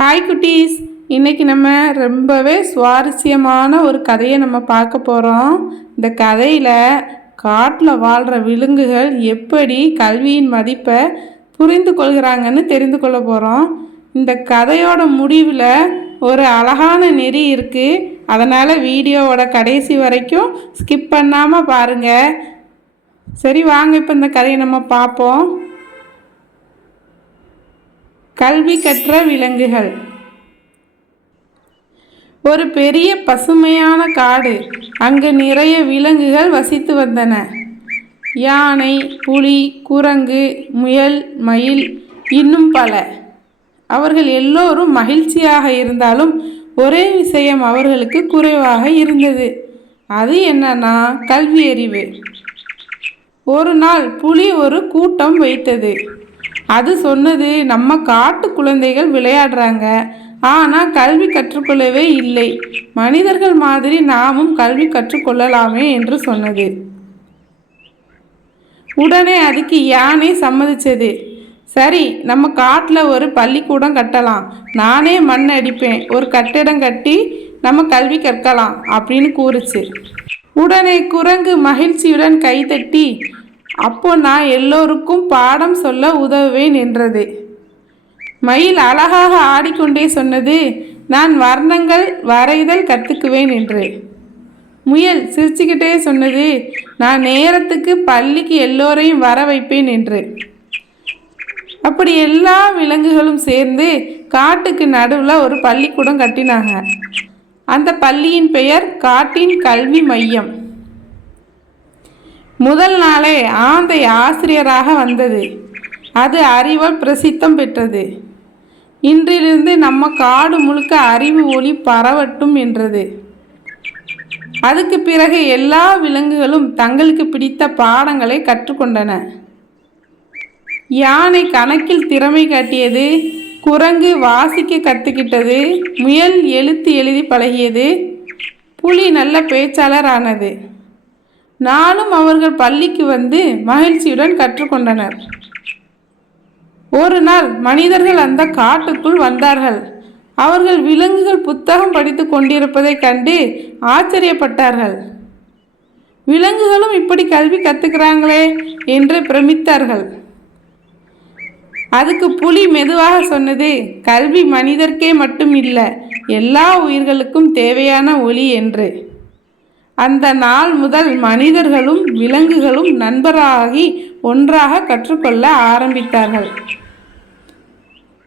Hi குட்டீஸ், இன்றைக்கி நம்ம ரொம்பவே சுவாரஸ்யமான ஒரு கதையை நம்ம பார்க்க போகிறோம். இந்த கதையில் காட்டில் வாழ்கிற விலங்குகள் எப்படி கல்வியின் மதிப்பை புரிந்து கொள்கிறாங்கன்னு தெரிந்து கொள்ள போகிறோம். இந்த கதையோட முடிவில் ஒரு அழகான நெறி இருக்குது. அதனால் வீடியோவோட கடைசி வரைக்கும் ஸ்கிப் பண்ணாமல் பாருங்கள். சரி, வாங்க இப்போ இந்த கதையை நம்ம பார்ப்போம். கல்வி கற்ற விலங்குகள். ஒரு பெரிய பசுமையான காடு. அங்கு நிறைய விலங்குகள் வசித்து வந்தன. யானை, புலி, குரங்கு, முயல், மயில், இன்னும் பல. அவர்கள் எல்லோரும் மகிழ்ச்சியாக இருந்தாலும் ஒரே விஷயம் அவர்களுக்கு குறைவாக இருந்தது. அது என்னன்னா கல்வி அறிவு. ஒரு நாள் புலி ஒரு கூட்டம் வைத்தது. அது சொன்னது, நம்ம காட்டு குழந்தைகள் விளையாடுறாங்க, ஆனால் கல்வி கற்றுக்கொள்ளவே இல்லை. மனிதர்கள் மாதிரி நாமும் கல்வி கற்றுக்கொள்ளலாமே என்று சொன்னது. உடனே அதுக்கு யானை சம்மதிச்சது. சரி, நம்ம காட்டில் ஒரு பள்ளிக்கூடம் கட்டலாம். நானே மண் அடிப்பேன், ஒரு கட்டிடம் கட்டி நம்ம கல்வி கற்கலாம் அப்படின்னு கூறுச்சு. உடனே குரங்கு மகிழ்ச்சியுடன் கைதட்டி, அப்போ நான் எல்லோருக்கும் பாடம் சொல்ல உதவுவேன் என்றது. மயில் அழகாக ஆடிக்கொண்டே சொன்னது, நான் வர்ணங்கள் வரைதல் கற்றுக்குவேன் என்று. முயல் சிரிச்சுக்கிட்டே சொன்னது, நான் நேரத்துக்கு பள்ளிக்கு எல்லோரையும் வர வைப்பேன் என்று. அப்படி எல்லா விலங்குகளும் சேர்ந்து காட்டுக்கு நடுவில் ஒரு பள்ளிக்கூடம் கட்டினாங்க. அந்த பள்ளியின் பெயர் காட்டின் கல்வி மையம். முதல் நாளே ஆந்தை ஆசிரியராக வந்தது. அது அறிவால் பிரசித்தம் பெற்றது. இன்றிலிருந்து நம்ம காடு முழுக்க அறிவு ஒளி பரவட்டும் என்றது. அதுக்கு பிறகு எல்லா விலங்குகளும் தங்களுக்கு பிடித்த பாடங்களை கற்றுக்கொண்டன. யானை கணக்கில் திறமை காட்டியது. குரங்கு வாசிக்க கற்றுக்கிட்டது. முயல் எழுத்து எழுதி பழகியது. புலி நல்ல பேச்சாளர் ஆனது. நானும் அவர்கள் பள்ளிக்கு வந்து மகிழ்ச்சியுடன் கற்றுக்கொண்டனர். ஒரு நாள் மனிதர்கள் அந்த காட்டுக்குள் வந்தார்கள். அவர்கள் விலங்குகள் புத்தகம் படித்து கொண்டிருப்பதை கண்டு ஆச்சரியப்பட்டார்கள். விலங்குகளும் இப்படி கல்வி கற்றுக்கிறாங்களே என்று பிரமித்தார்கள். அதுக்கு புலி மெதுவாக சொன்னது, கல்வி மனிதர்க்கே மட்டும் இல்லை, எல்லா உயிர்களுக்கும் தேவையான ஒளி என்று. அந்த நாள் முதல் மனிதர்களும் விலங்குகளும் நண்பராகி ஒன்றாக கற்றுக்கொள்ள ஆரம்பித்தார்கள்.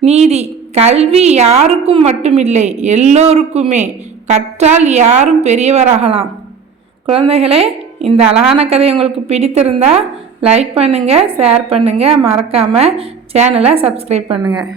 நீதி: கல்வி யாருக்கும் மட்டுமில்லை, எல்லோருக்குமே. கற்றால் யாரும் பெரியவராகலாம். குழந்தைகளே, இந்த அழகான கதை உங்களுக்கு பிடித்திருந்தா லைக் பண்ணுங்கள், ஷேர் பண்ணுங்கள், மறக்காமல் சேனலை சப்ஸ்கிரைப் பண்ணுங்கள்.